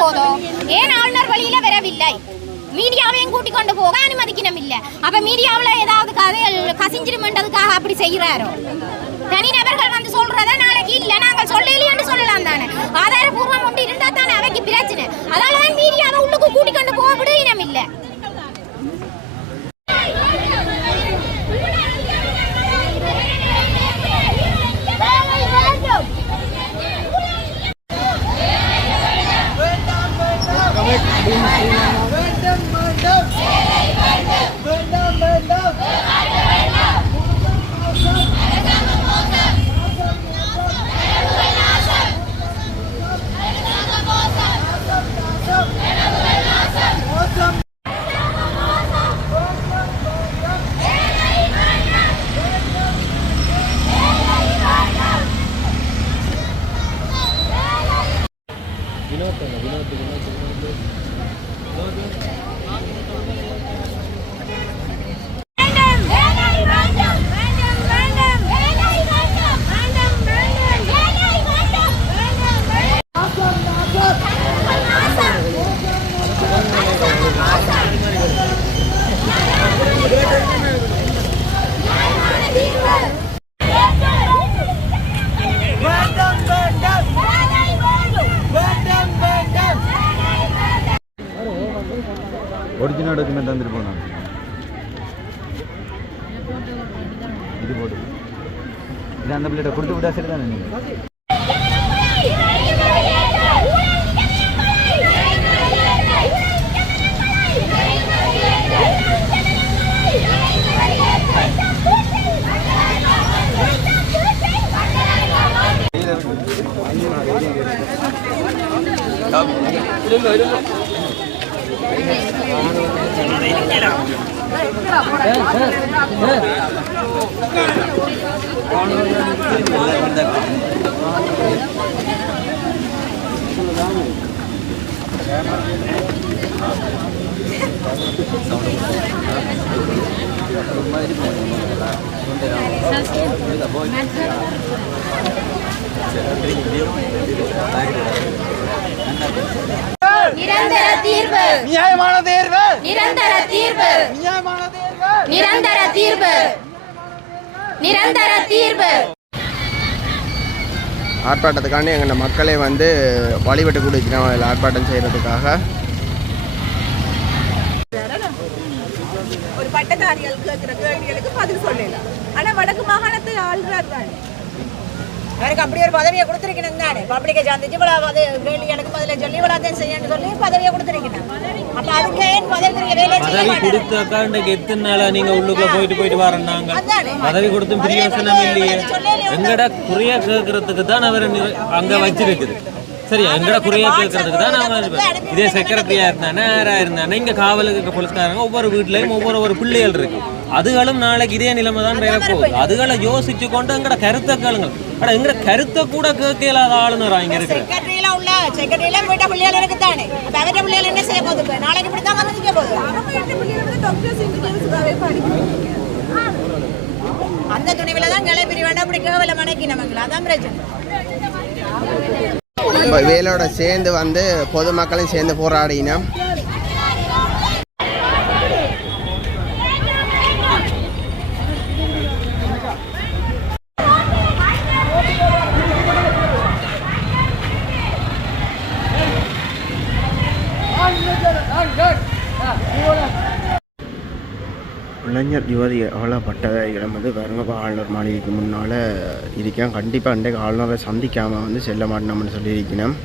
போதோ ஏன் ஆளுநர் வழியில வரவில்லை மீடியாவையும் கூட்டிக் கொண்டு போக அனுமதிக்கணும் இல்ல அப்ப மீடியாவில ஏதாவது கசிஞ்சிருமென்றதுக்காக அப்படி செய்யறாரோ தனிநபர்கள் வந்து சொல்றதா நாளைக்கு இல்ல நாங்கள் சொல்லலைன்னு சொல்லலாம் தானே ஆதாரபூர்வம் ஒன்று இருந்தா தானே அவைக்கு பிரச்சனை அதனாலதான் மீடியாவை உள்ளுக்கு கூட்டிக் கொண்டு போக விடுவினம் இல்ல ஒரிஜினல் டாக்குமெண்ட் தந்துட்டு போனோம் இது போட்டு இது அந்த பிள்ளைகிட்ட கொடுத்து விட்டா சரி தானே நீங்கள் நிரந்தர தீர்வு நியாயமான தீர்வு நிரந்தர தீர்வு நியாயமான தீர்வு நிரந்தர தீர்வு நிரந்தர தீர்வு ஆர்ப்பாட்டத்துக்காண்டி எங்கள் மக்களே வந்து வழிபட்டு கொடுக்கிறோம் ஆர்ப்பாட்டம் செய்கிறதுக்காக ஒரு பட்டதாரிகள் கேட்கிற கேள்விகளுக்கு பதில் சொல்லலாம் ஆனா வடக்கு மாகாணத்தை ஆள்றார் தான் அவருக்கு அப்படி ஒரு பதவியை கொடுத்துருக்கணும் தானே பப்ளிக்கை சார்ந்துச்சு கேள்வி எனக்கு பதில் சொல்லி இவ்வளோ செய்யணும்னு சொல்லி பதவியை கொடுத்துருக்கணும் அப்ப அதுக்கு ஏன் பதவி கொடுத்தாக்கா எத்தனை நாளா நீங்க உள்ளுக்குள்ள போயிட்டு வரனாங்க பதவி கொடுத்தும் பிரியோசனம் இல்லையே எங்கட குறைய கேட்கறதுக்கு தான் அவர் அங்க வச்சிருக்குது சரியா எங்கட குறைய கேட்கறதுக்கு தான் நாம இதே செக்ரட்டரியா இருந்தானே யாரா இருந்தானே இங்க காவலுக்கு போலீஸ்காரங்க ஒவ்வொரு வீட்லயும் ஒவ்வொரு பிள்ளைகள் இருக்கு அதுகளும் நாளைக்கு இதே நிலைமை தான் வேற போகுது அதுகளை யோசிச்சு கொண்டு எங்கட கருத்தை கேளுங்க ஆனா எங்கட கருத்தை கூட கேட்க இல்லாத ஆளுநரா இங்க இருக்கிற செக்ரட்டரியில போயிட்ட பிள்ளைகள் இருக்கு தானே அப்ப அவற்ற பிள்ளைகள் என்ன செய்ய போகுது நாளைக்கு இப்படி தான் வந்து நிக்க போகுது அந்த துணிவில தான் கிளம்பி வேண்டாம் அப்படி கேவல மனைக்கு நமக்கு அதான் பிரச்சனை வேலோட சேர்ந்து வந்து பொதுமக்களும் சேர்ந்து போராடினோம் இளைஞர் யுவதி அவலப்பட்டவைகளும் வந்து வருங்க ஆளுநர் மாளிகைக்கு முன்னால் இருக்கேன் கண்டிப்பாக அன்றைக்கு ஆளுநரை சந்திக்காமல் வந்து செல்ல மாட்டோம்னு சொல்லியிருக்கணும்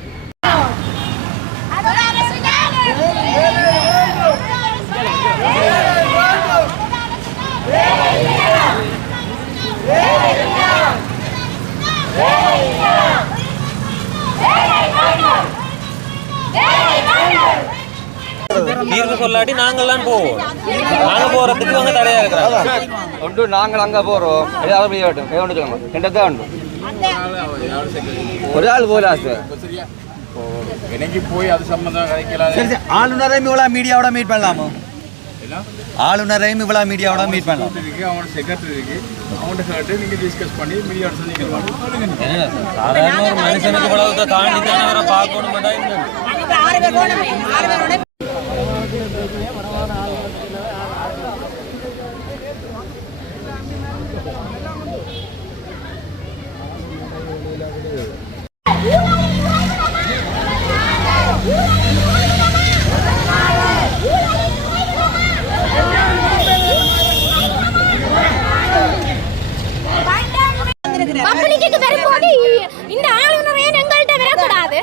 தீர்வு சொல்லாட்டி நாங்கள்லாம் போவோம் நாங்க போறதுக்கு அவங்க தடையா இருக்கிறாங்க ஒன்று நாங்கள் அங்கே போகிறோம் ஏதாவது போய் வேட்டும் ஏதோ சொல்லுங்க ரெண்டத்தான் உண்டு ஒரு ஆள் போல எனக்கு போய் அது சம்பந்தம் கிடைக்கல ஆளுநரையும் இவ்வளோ மீடியாவோட மீட் பண்ணலாமோ ஆளுநரையும் இவ்வளோ மீடியாவோட மீட் பண்ணலாம் அவனோட செக்ரட்டரி இருக்கு அவன்கிட்ட கேட்டு நீங்கள் டிஸ்கஸ் பண்ணி மீடியாவோட சந்திக்கலாம் சாதாரண ஒரு மனுஷனுக்கு இவ்வளவு தாண்டி தானே அவரை பார்க்கணும் பேர் போனமே 4 பேரோட பப்ளிக்கு வரும்போது இந்த ஆளுநரே எங்கள்கிட்ட வரக்கூடாது.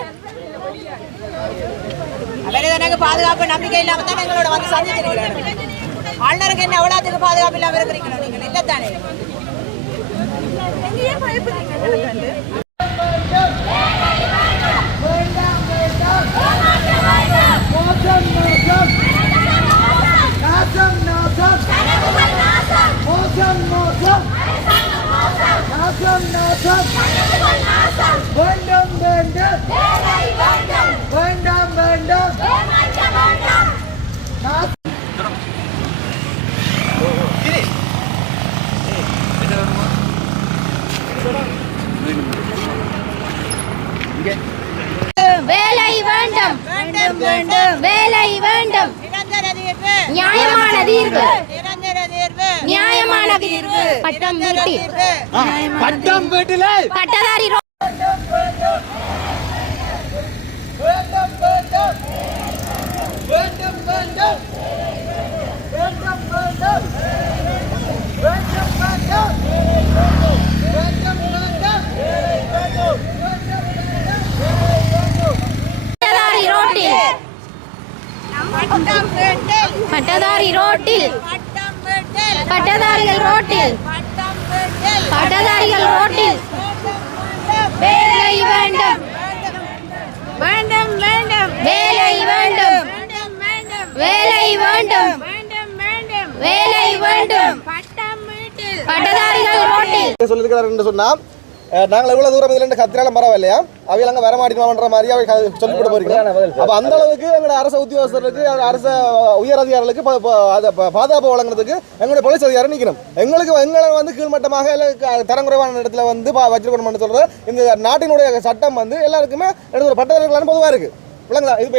அவரே எனக்கு பாதுகாப்பு நம்பிக்கை இல்லாம தான் எங்களோட வந்து சந்திச்சிருக்கிறாங்க. ஆளுநருக்கு என்ன எவ்வளவுக்கு பாதுகாப்பு இல்லாம இருக்கிறீங்களோ நீங்கள் இல்லை தானே? வேலை வேண்டும், வேலை வேண்டும், நியாயமான தீர்வு, நியாயமான தீர்வு, பட்டம் வீட்டில் பட்டம் வீட்டிலே பட்டதாரி பட்டதாரி ரோட்டில், பட்டதாரிகள் ரோட்டில், பட்டதாரிகள் ரோட்டில் வேலை வேண்டும், வேண்டும் வேண்டும், வேலை வேண்டும், வேலை வேண்டும், வேலை வேண்டும், பட்டதாரிகள் ரோட்டில் சொல்லியிருக்கிறார் சொன்னா நாங்கள் எவ்வளவு தூரம் இதுல கத்திராலும் பரவாயில்லையா அவையில் அங்கே வரமாட்டோம்ன்ற மாதிரி அவை சொல்லி போட்டு போயிருக்கோம். அப்போ அந்த அளவுக்கு எங்களோட அரசு உத்தியோகஸ்தர்களுக்கு அரசு உயர் அதிகாரிகளுக்கு பாதுகாப்பு வழங்குறதுக்கு எங்களுடைய போலீஸ் அதிகாரம் நிற்கணும். எங்களை வந்து கீழ்மட்டமாக தரங்குறைவான இடத்துல வந்து வச்சிருக்கணும்னு சொல்ற இந்த நாட்டினுடைய சட்டம் வந்து எல்லாருக்குமே ஒரு பட்டதாரிகளான பொதுவாக இருக்கு. விளங்குதா? இப்போ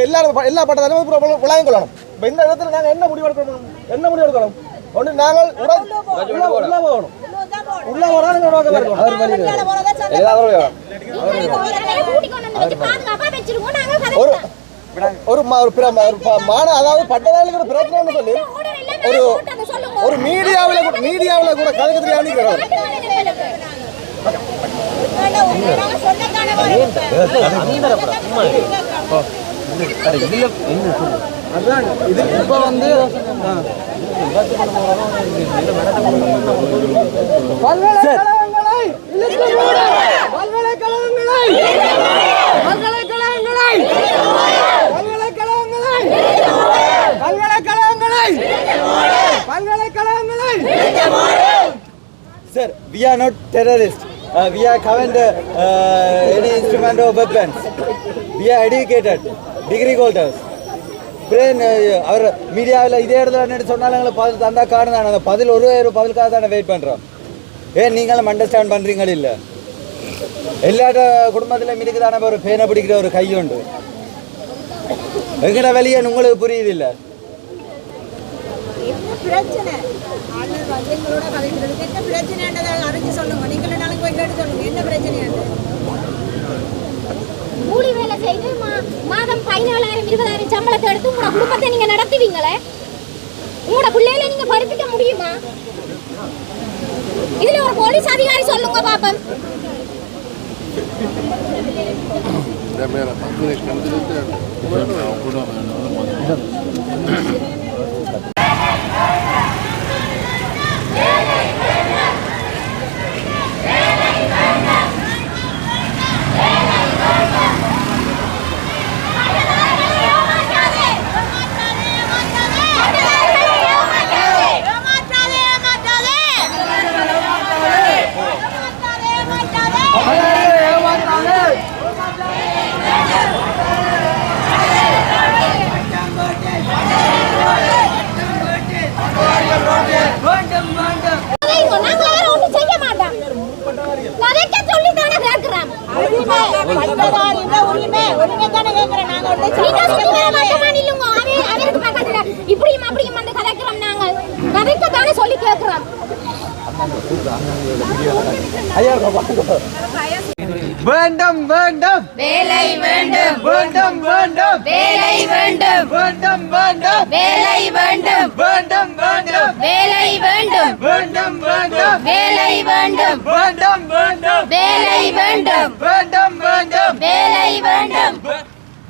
எல்லா பட்டதாரியும் விளங்கிக் கொள்ளணும். இப்போ இந்த இடத்துல நாங்கள் என்ன முடிவு எடுக்கணும்? ஒன்று நாங்கள் உள்ள போகணும். உள்ள அதாவது பட்டதாரிகளுக்கு பிரச்சனை சொல்லி ஒரு மீடியாவில் கூட கதைக்கு தெரியாம அதுதான் இது இப்போ வந்து Sir, we are not terrorists. We are haven't any instrument of weapons. We are educated, degree holders. Brain, our மீடியாவில் இதே இடத்துல என்ன சொன்னாலும் எங்களை பதில் தந்தா காரணம் அந்த பதில் பதிலுக்காக தானே வெயிட் பண்ணுறோம். ஏன் நீங்களும் அண்டர்ஸ்டாண்ட் பண்ணுறீங்களா? இல்லை எல்லா குடும்பத்திலும் இருக்குதானே ஒரு பேனை பிடிக்கிற ஒரு கை உண்டு. எங்கட வெளியே உங்களுக்கு புரியுது இல்லை? பிரச்சனை எங்களோட கதைக்கிறதுக்கு என்ன பிரச்சனைன்றதை அறிஞ்சு சொல்லுங்க. நீங்களே நாளைக்கு போய் கேட்டு சொல்லுங்க என்ன பிரச்சனையாண்டு. கூலி வேலை செய்து மாதம் 14,000 20,000 சம்பளத்தை எடுத்து உங்களோட குடும்பத்தை நீங்க நடத்துவீங்களே? உங்களோட பிள்ளைகளை நீங்க படிப்பிக்க முடியுமா? இதுல ஒரு போலீஸ் அதிகாரி சொல்லுங்க பாப்பம். உரிமை தானே கேட்கிறேன். நாங்க வேண்டும் வேண்டும் வேலை வேண்டும் வேண்டும் வேண்டும் வேலை வேண்டும் வேண்டும் வேண்டும் வேலை வேண்டும் வேண்டும் வேண்டும் வேலை வேண்டும் வேண்டும் வேண்டும் வேலை வேண்டும் வேண்டும் வேண்டும் வேலை வேண்டும் வேண்டும் வேண்டும் வேலை வேண்டும்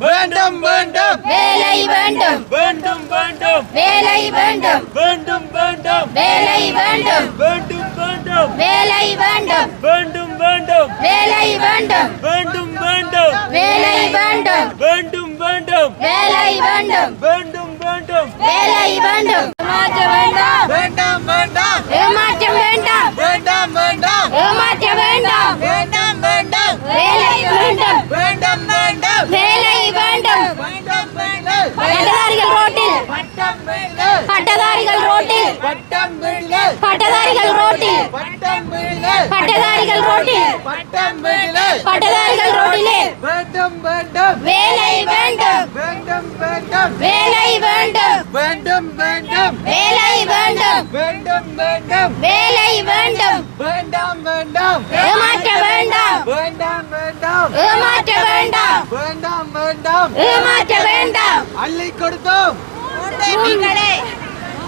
வேண்டும் வேண்டும் வேலை வேண்டும் வேண்டும் வேண்டும் வேலை வேண்டும் வேண்டும் வேண்டும் வேலை வேண்டும் வேண்டும் வேண்டும் வேலை வேண்டும் வேண்டும் வேண்டும் வேலை வேண்டும் வேண்டும் வேண்டும் வேலை வேண்டும் வேண்டும் வேண்டும் வேலை வேண்டும் வேண்டும் வேண்டும் வேலை வேண்டும் ஏமாற்ற வேண்டாம் வேண்டாம் வேண்டாம் ஏமாற்றம் வேண்டாம் வேண்டாம் வேண்டாம் ஏமாற்ற வேண்டாம் வேண்டாம் வேண்டாம் வேலை வேண்டும் வேண்டாம் வேண்டாம் வேலை வேண்டும் வேண்டாம் வேண்டாம் பட்டதாரிகள் ரோட்டில் பட்டம் வேண்டாம் பட்டதாரிகள் ரோட்டில் பட்டம் வேண்டாம் பட்டதாரிகள் ரோட்டில் பட்டம் வேண்டாம் பட்டதாரிகள் ரோட்டில் பட்டம் வேண்டாம் பட்டதாரிகள் ரோட்டிலே வேண்டும் வேண்டும் வேலை வேண்டும் வேண்டும் வேண்டும் வேலை வேண்டும் வேண்டும் வேண்டும் வேலை வேண்டும் வேண்டும் வேண்டும் வேலை வேண்டும் வேண்டாம் வேண்டாம் ஏமாற்ற வேண்டாம் வேண்டாம் வேண்டாம் ஏமாற்ற வேண்டாம் வேண்டாம் வேண்டாம் ஏமாற்ற வேண்டாம் அள்ளி கொடுத்தோம் மூன்று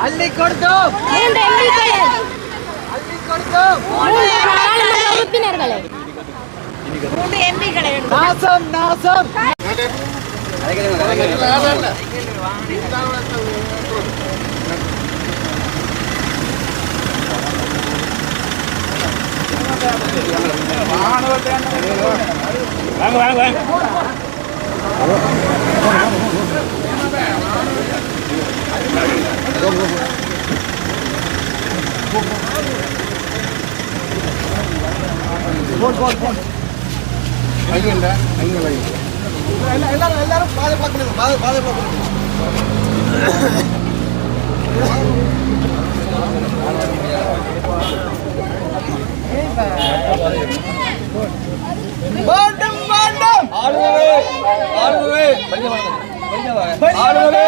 அள்ளி கொடுத்தோம் எம்பிக்களே அள்ளி கொடுத்தோம் மூன்று பாராளுமன்ற உறுப்பினர்களே நாசம் நாசம் வாங்க வாங்க வாங்க எல்லாரும் பாதை பார்க்கணும் பாதை பார்க்கணும் வேண்டும் வேண்டும் ஆளுநரே ஆளுநரே ஆளுநரே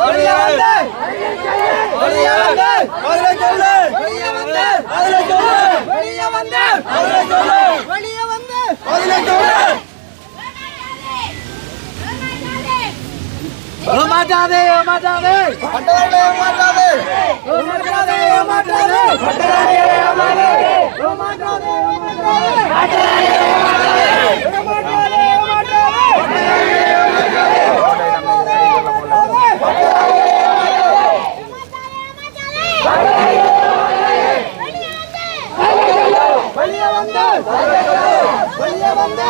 வெளியே வந்து வெளியே வந்து பதிலை சொல்லு வெளியே வந்து பதிலை சொல்லு வெளியே வந்து பதிலை சொல்லு வெளியே வந்து பதிலை சொல்லு ஏமாற்றாதே ஏமாற்றாதே பட்டதாரிகளை ஏமாற்றாதே ஏமாற்றாதே ஏமாற்றாதே பட்டதாரிகளை ஏமாற்றாதே ஏமாற்றாதே ஏமாற்றாதே ஏமாற்றாதே வெளியே வந்து வெளியே வந்து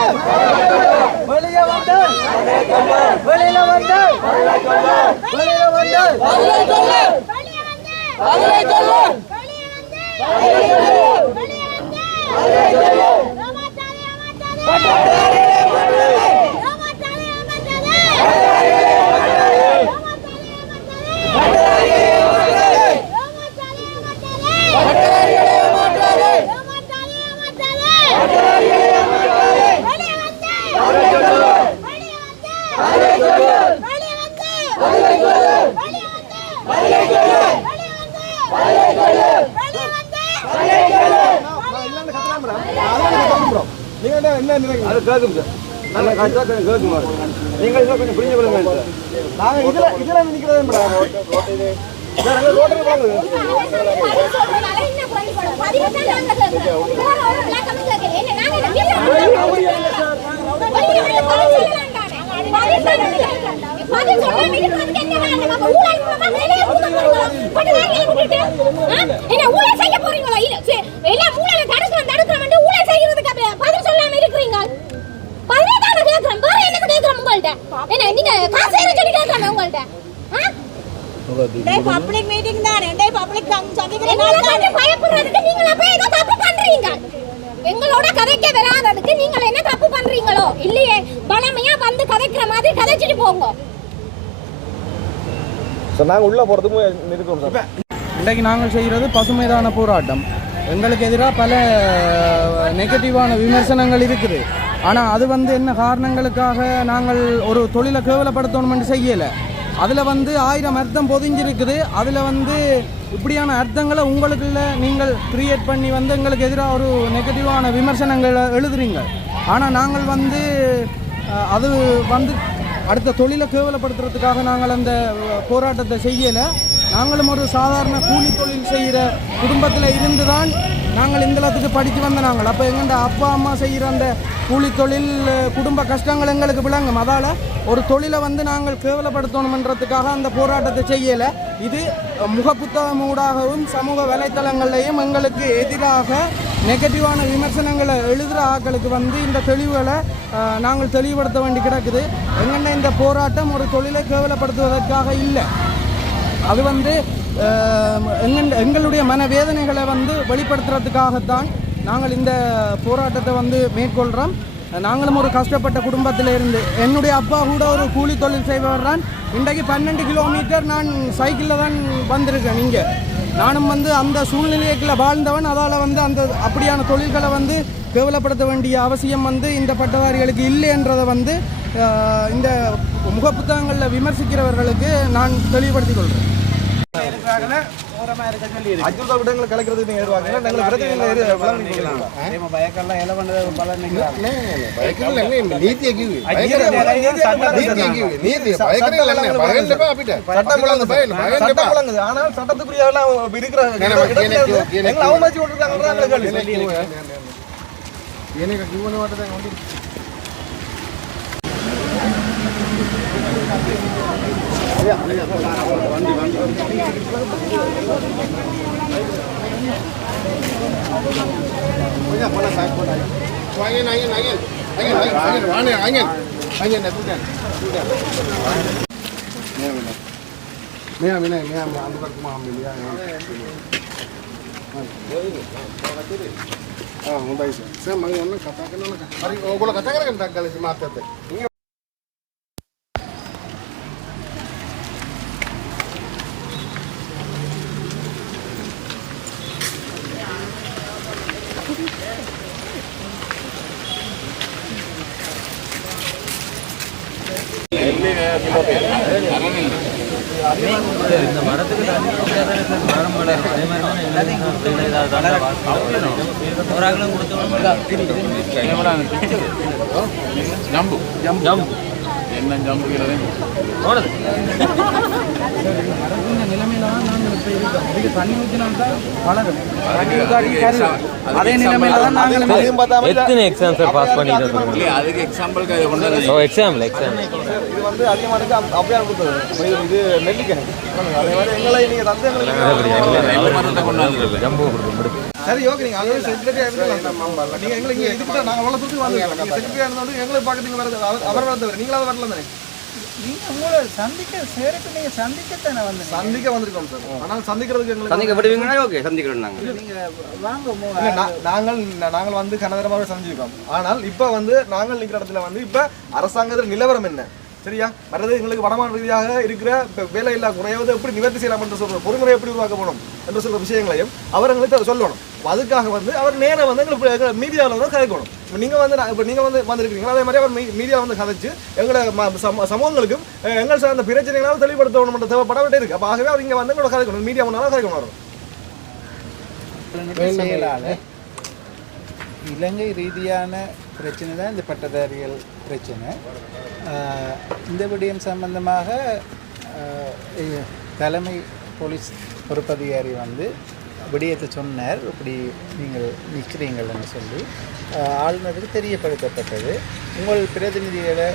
வெளியே வந்து வெளியில வந்து வெளியில வந்து பதிலை சொல்லு பதிலை சொல்லு அது கேட்கும் சார் நல்லா காட்டா கேட்கும் நீங்கள் இதில் கொஞ்சம் புரிஞ்சு கொள்ளுங்க சார் நாங்கள் இதில் நிற்கிறதே மேடம் ரோட்டில் போங்க பப்ளிக் மீட்டிங் தானே பப்ளிக் பயப்படுறதுக்கு நீங்க அப்ப ஏதோ தப்பு பண்றீங்க. எங்களோட கதைக்க வராததுக்கு நீங்க என்ன தப்பு பண்றீங்களோ இல்லையே பலமையா வந்து கதைக்கிற மாதிரி கதைச்சிட்டு போங்க. சார் நாங்கள் உள்ளே போகிறதுக்கும் இருக்கிறோம் சார். இன்றைக்கு நாங்கள் செய்கிறது பசுமைதான போராட்டம். எங்களுக்கு எதிராக பல நெகட்டிவான விமர்சனங்கள் இருக்குது. ஆனால் அது என்ன காரணங்களுக்காக நாங்கள் ஒரு தொழிலை கேவலப்படுத்தணும்னு செய்யலை. அதில் 1000 அர்த்தம் பொதிஞ்சிருக்குது. அதில் இப்படியான அர்த்தங்களை உங்களுக்குள்ள நீங்கள் கிரியேட் பண்ணி வந்து எங்களுக்கு எதிராக ஒரு நெகட்டிவான விமர்சனங்களை எழுதுறீங்க. ஆனால் நாங்கள் வந்து அது வந்து அடுத்த தொழிலை கேவலப்படுத்துறதுக்காக நாங்கள் அந்த போராட்டத்தை செய்யலை. நாங்களும் ஒரு சாதாரண கூலி தொழில் செய்கிற குடும்பத்தில் இருந்து தான் நாங்கள் இந்த படித்து வந்த நாங்கள். அப்போ எங்கள்ட அப்பா அம்மா செய்கிற அந்த கூலி தொழில் குடும்ப கஷ்டங்கள் எங்களுக்கு விளங்கும். அதால் ஒரு தொழிலை வந்து நாங்கள் கேவலப்படுத்தணுன்றதுக்காக அந்த போராட்டத்தை செய்யலை. இது முகப்புத்தகம் ஊடாகவும் சமூக வலைத்தளங்கள்லையும் எங்களுக்கு எதிராக நெகட்டிவான விமர்சனங்களை எழுதுகிற ஆட்களுக்கு வந்து இந்த தெளிவுகளை நாங்கள் தெளிவுபடுத்த வேண்டி கிடக்குது. எங்கள்ட இந்த போராட்டம் ஒரு தொழிலை கேவலப்படுத்துவதற்காக இல்லை. அது வந்து எங்களுடைய மனவேதனைகளை வந்து வெளிப்படுத்துறதுக்காகத்தான் நாங்கள் இந்த போராட்டத்தை வந்து மேற்கொள்கிறோம். நாங்களும் ஒரு கஷ்டப்பட்ட குடும்பத்தில் இருந்து என்னுடைய அப்பா கூட ஒரு கூலி தொழில் செய்பவர் தான். இன்றைக்கு 12 கிலோமீட்டர் நான் சைக்கிளில் தான் வந்திருக்கேன். இங்கே நானும் வந்து அந்த சூழ்நிலையில் வாழ்ந்தவன். அதால் வந்து அந்த அப்படியான தொழில்களை வந்து கேவலப்படுத்த வேண்டிய அவசியம் வந்து இந்த பட்டதாரிகளுக்கு இல்லை என்றதை வந்து இந்த முகப்புத்தகங்களில் விமர்சிக்கிறவர்களுக்கு நான் தெளிவுபடுத்திக் கொள்கிறேன். விடங்களை கலைக்கிறதுக்கு நீங்க ஏறுவாங்க ஆனால் சட்டத்துக்குரிய அவமதிச்சு விட்டுருக்காங்க. இந்த மரத்துக்கு மரம் வளரும். அதே மாதிரி ஒரு ஆகலாம் நிலைமையில தான் நாங்கள் இப்போ இருக்கோம். இதுக்கு தண்ணி ஊற்றினால்தான் வளரும். அதே நிலைமையில தான் நாங்கள் எத்தனை எக்ஸாம்ஸ் பாஸ் பண்ணிட்டு அதுக்கு எக்ஸாம்பிளுக்கு அது கொண்டு எக்ஸாம் இது வந்து அதிகமானுக்கு அப்படியே கொடுத்தது. இது நெல்லிக்கணி. அதே மாதிரி எங்களை நீங்கள் தந்து சரி ஓகே. நீங்கள் ஆல்ரெடி செக்ரட்டரியாக இருக்கலாம். நீங்கள் எங்களுக்கு இங்கே இதுக்கிட்ட நாங்கள் அவ்வளோ தூரத்துக்கு வந்து செக்ரட்டரியாக இருந்தோம். எங்களுக்கு பார்க்குறீங்க வரது அவர் வரது நீங்களாவது வரல தானே. நீங்கள் உங்களை சந்திக்க சேரட்டு நீங்கள் சந்திக்கத்தானே வந்து சந்திக்க வந்திருக்கோம் சார். ஆனால் சந்திக்கிறதுக்கு எங்களுக்கு சந்திக்கப்படுவீங்கன்னா ஓகே சந்திக்கிறோம் நாங்கள். நீங்கள் வாங்க நாங்கள் வந்து கனதரமாக சந்திச்சிருக்கோம். ஆனால் இப்போ வந்து நாங்கள் நிற்கிற இடத்துல வந்து இப்போ அரசாங்கத்தில் நிலவரம் என்ன சரியா வர்றது எங்களுக்கு வடமான ரீதியாக இருக்கிற வேலை இல்லா குறையாவது எப்படி நிவர்த்தி செய்யலாம் என்று சொல்கிற பொறுமுறை எப்படி உருவாக்கப்படும் என்று சொல்கிற விஷயங்களையும் அவர் எங்களுக்கு சொல்லணும். அதுக்காக வந்து அவர் நேரம் வந்து எங்களுக்கு மீடியாவில் வந்து கதைக்கணும். இப்போ நீங்கள் வந்து வந்திருக்கிறீங்களா அதே மாதிரி அவர் மீடியா வந்து கதைச்சு எங்களோட சமூகங்களுக்கும் எங்கள் சார்ந்த பிரச்சனைகளாக தெளிவுபடுத்தணும் தேவைப்படவிட்டே இருக்குது. அப்போ ஆகவே அவர் இங்கே வந்து எங்களோட கதைக்கணும். மீடியா முன்னாலும் கதைக்கணும். வரும் செயலாளர் இலங்கை ரீதியான பிரச்சனை தான் இந்த பட்டதாரிகள் பிரச்சனை. இந்த விடயம் சம்பந்தமாக தலைமை போலீஸ் பொறுப்பதிகாரி வந்து விடயத்தை சொன்னார். இப்படி நீங்கள் நிற்கிறீங்கள்னு சொல்லி ஆளுநருக்கு தெரியப்படுத்தப்பட்டது. உங்கள் பிரதிநிதிகளை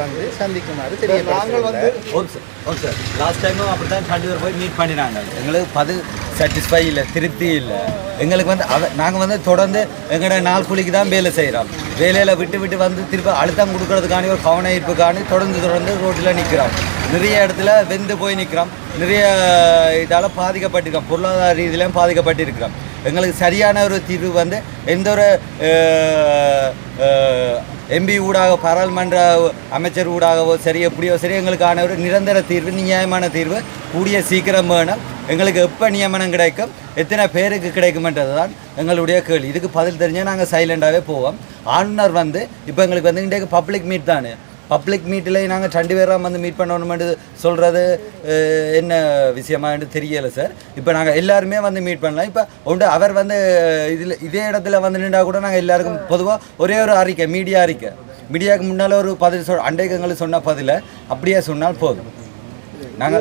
வந்து சந்திக்குமாறு நாங்கள் வந்து ஓகே சார் லாஸ்ட் டைமும் அப்படி தான் 2 பேர் போய் மீட் பண்ணினாங்க. எங்களுக்கு அது சாட்டிஸ்ஃபை இல்லை, திருப்தி இல்லை. எங்களுக்கு வந்து நாங்கள் வந்து தொடர்ந்து எங்களோட நாள் கூலிக்கு தான் வேலை செய்கிறோம். வேலையில் விட்டு வந்து திருப்பி அழுத்தம் கொடுக்கறதுக்கான ஒரு கவன ஈர்ப்புக்கான தொடர்ந்து ரோட்டில் நிற்கிறோம். நிறைய இடத்துல வெந்து போய் நிற்கிறோம். நிறைய இதால் பாதிக்கப்பட்டிருக்கோம். பொருளாதார ரீதியிலையும் பாதிக்கப்பட்டிருக்கிறோம். எங்களுக்கு சரியான ஒரு தீர்வு வந்து எந்த ஒரு எம்பி ஊடாக பாராளுமன்ற அமைச்சர் ஊடாகவோ சரி எப்படியோ சரி எங்களுக்கான ஒரு நிரந்தர தீர்வு நியாயமான தீர்வு கூடிய சீக்கிரம் வேணும். எங்களுக்கு எப்போ நியமனம் கிடைக்கும் எத்தனை பேருக்கு கிடைக்குமென்றது தான் எங்களுடைய கேள்வி. இதுக்கு பதில் தெரிஞ்சால் நாங்கள் சைலண்டாகவே போவோம். ஆளுநர் வந்து இப்போ எங்களுக்கு வந்து இன்றைக்கு பப்ளிக் மீட் தானே. பப்ளிக் மீட்டில் நாங்கள் 2 பேராக வந்து மீட் பண்ணணுமென்று சொல்கிறது என்ன விஷயமான்னு தெரியலை சார். இப்போ நாங்கள் எல்லாருமே வந்து மீட் பண்ணலாம். இப்போ உண்டு அவர் வந்து இதே இடத்துல வந்து நின்றா கூட நாங்கள் எல்லாருக்கும் பொதுவாக ஒரே ஒரு அறிக்கை, மீடியாவுக்கு முன்னால் ஒரு பதில் அண்டைக்கு எங்களுக்கு சொன்ன பதில் அப்படியே சொன்னால் போதும். நாங்கள்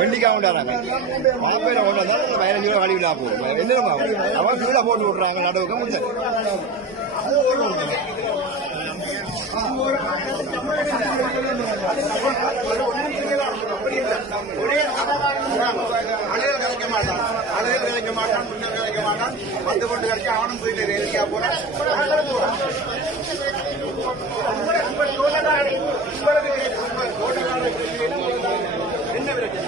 வெண்டிக்காய் கொண்டாடுறாங்க, மாப்பையில கொண்டாந்தாலும் 15 ரூபா கழிவுலா போகும். என்ன அவன் கீழே போட்டு விட்றாங்க நடுவுக்கு முடிஞ்சது. அலையில் கிடைக்க மாட்டான், முன்னர் கிடைக்க மாட்டான், 10 கொண்டு கிடைக்க அவனும் போயிட்டு ரேலிக்கா போறான். என்ன பிரச்சனை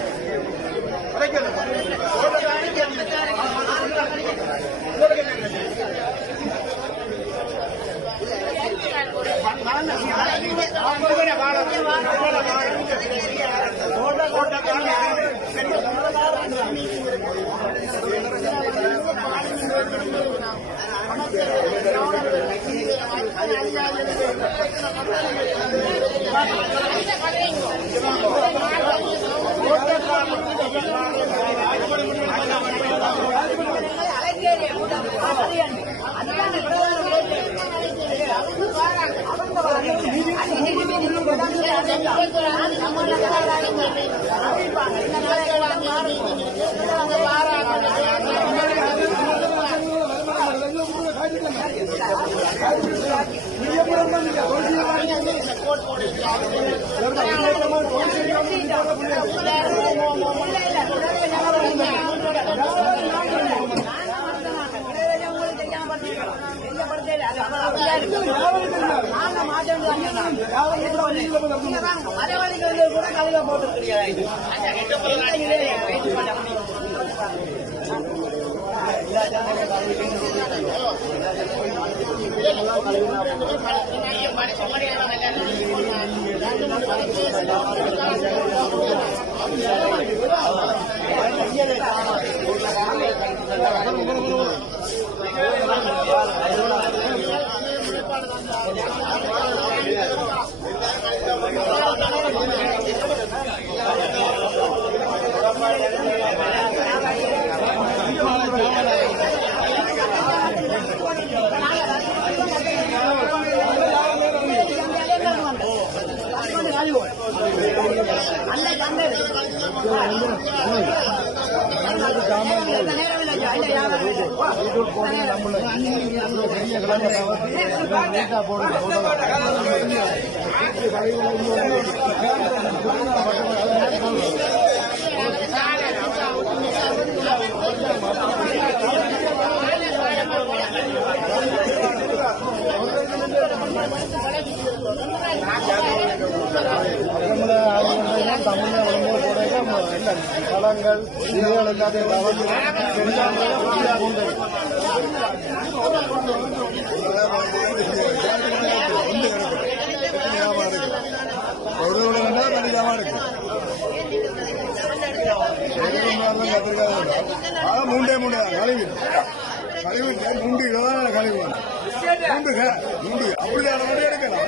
நேரம் பழங்கள் இதுகள் எல்லாத்தையும் மூண்டே மூண்டே கழிவு கழிவு மூண்டு கழிவு மூண்டு அப்படியான எடுக்கலாம்